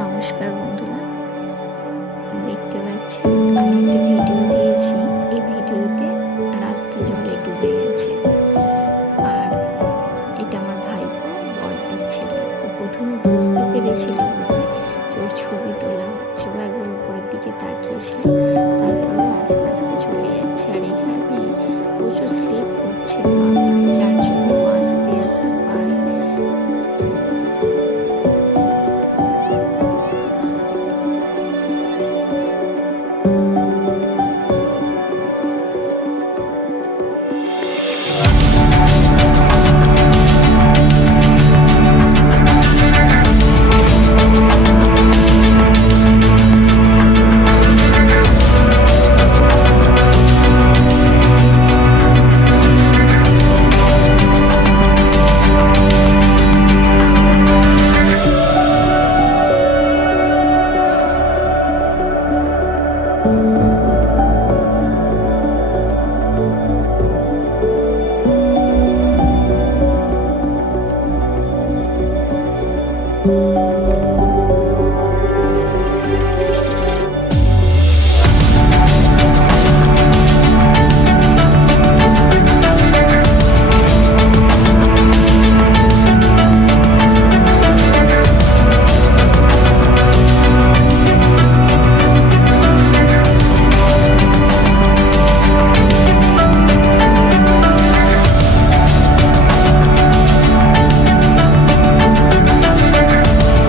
নমস্কার বন্ধুরা, দেখতে পাচ্ছেন আমি একটা ভিডিও দিয়েছি। এই ভিডিওতে রাস্তা জলে ডুবে গেছে। আর এটা আমার ভাইপো, বড়দার ছেলে। ও প্রথমে বুঝতে পেরেছিল বোধহয় যে ওর ছবি তোলা হচ্ছে, ও একবার উপরের দিকে তাকিয়েছিল, তারপরে আস্তে আস্তে চলে যাচ্ছে। আর এখানে প্রচুর স্লিপ করছে পা।